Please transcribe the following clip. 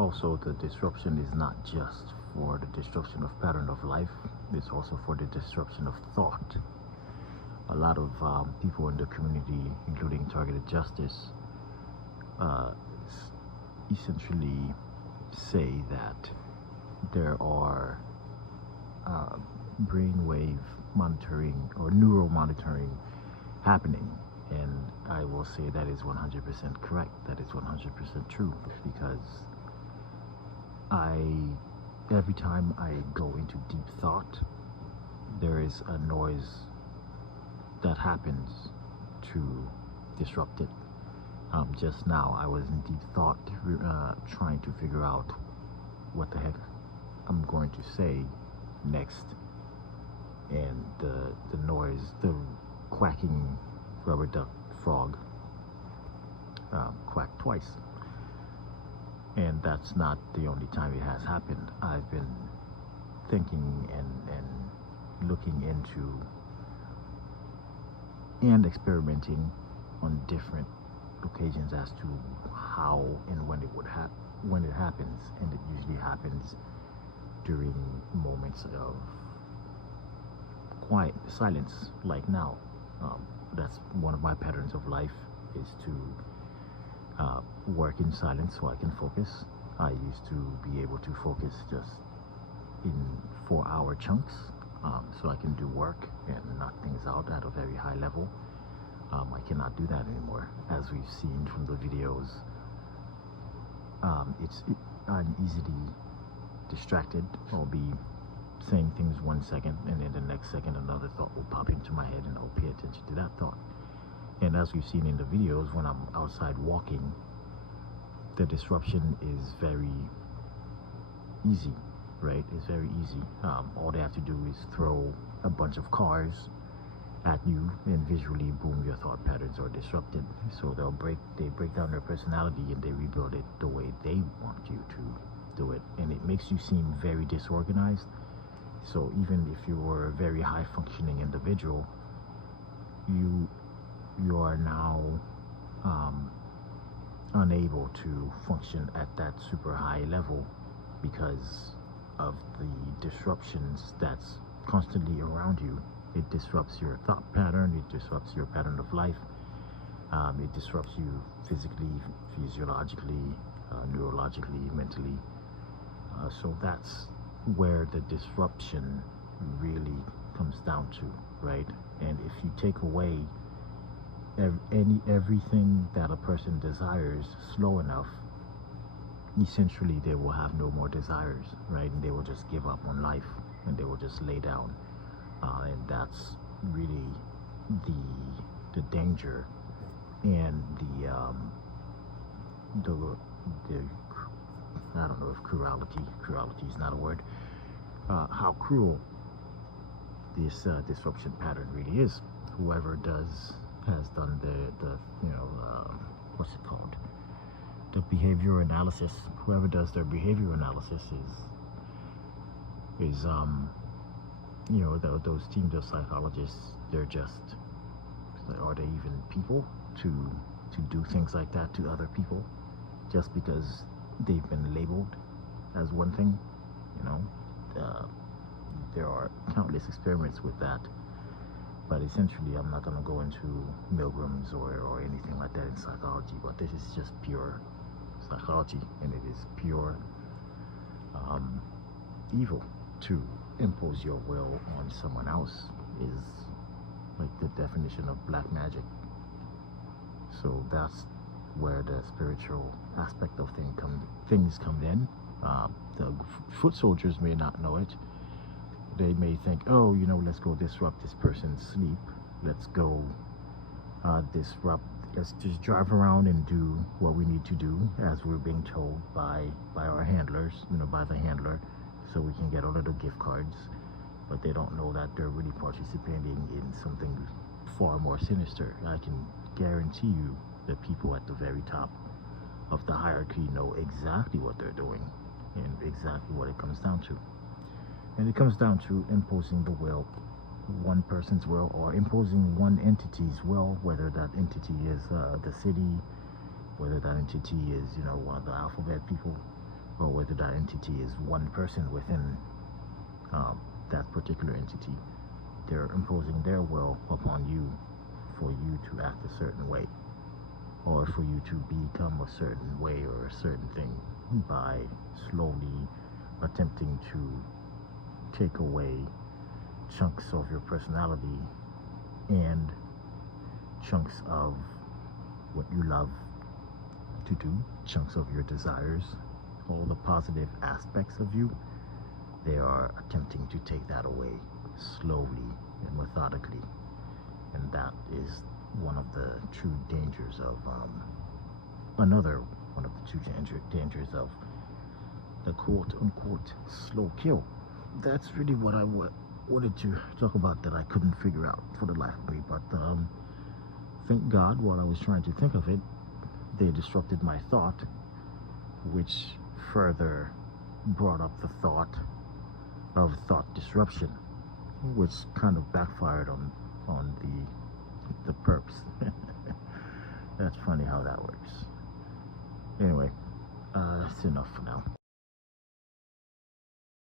Also, the disruption is not just for the disruption of pattern of life, it's also for the disruption of thought. A lot of people in the community, including targeted justice, essentially say that there are brainwave monitoring or neural monitoring happening, and I will say that is 100% correct. That is 100% true, because every time I go into deep thought, there is a noise that happens to disrupt it. Just now I was in deep thought, trying to figure out what the heck I'm going to say next, and the noise, the quacking rubber duck frog quacked twice. And that's not the only time it has happened. I've been thinking and looking into and experimenting on different occasions as to how and when it happens, and it usually happens during moments of quiet silence, like now. That's one of my patterns of life, is to work in silence so I can focus. I used to be able to focus just in 4-hour chunks, so I can do work and knock things out at a very high level. I cannot do that anymore, as we've seen from the videos. I'm easily distracted. I'll be saying things 1 second, and then the next second another thought will pop into my head, and I'll pay attention to that thought. And as we've seen in the videos, when I'm outside walking, the disruption is very easy, right? It's very easy. All they have to do is throw a bunch of cars at you, and visually, boom, your thought patterns are disrupted. So they break down their personality, and they rebuild it the way they want you to do it, and it makes you seem very disorganized. So even if you were a very high functioning individual, you are now unable to function at that super high level because of the disruptions that's constantly around you. It disrupts your thought pattern, it disrupts your pattern of life, it disrupts you physically, physiologically, neurologically, mentally. So that's where the disruption really comes down to, right? And if you take away everything that a person desires slow enough, essentially they will have no more desires, right? And they will just give up on life, and they will just lay down. And that's really the danger, and the I don't know if cruelty is not a word, how cruel this disruption pattern really is. Whoever has done the what's it called, the behavior analysis, whoever does their behavior analysis is those teams of psychologists, they're just, are they even people to do things like that to other people just because they've been labeled as one thing? There are countless experiments with that, but essentially I'm not going to go into Milgrams or anything like that in psychology, but this is just pure psychology, and it is pure evil. To impose your will on someone else is like the definition of black magic. So that's where the spiritual aspect of things come in. The foot soldiers may not know it. They may think, oh, let's go disrupt this person's sleep. Let's go let's just drive around and do what we need to do as we're being told by our handlers, by the handler, so we can get all of the gift cards. But they don't know that they're really participating in something far more sinister. I can guarantee you the people at the very top of the hierarchy know exactly what they're doing and exactly what it comes down to. And it comes down to imposing the will, one person's will, or imposing one entity's will, whether that entity is the city, whether that entity is one of the alphabet people, or whether that entity is one person within that particular entity. They're imposing their will upon you for you to act a certain way, or for you to become a certain way or a certain thing, by slowly attempting to take away chunks of your personality and chunks of what you love to do, chunks of your desires, all the positive aspects of you. They are attempting to take that away slowly and methodically, and that is one of the true dangers of another one of the true dangers of the quote-unquote slow kill. That's really what I wanted to talk about, that I couldn't figure out for the life of me. But thank God, while I was trying to think of it, they disrupted my thought, which further brought up the thought of thought disruption, which kind of backfired on the perps. That's funny how that works. Anyway, that's enough for now.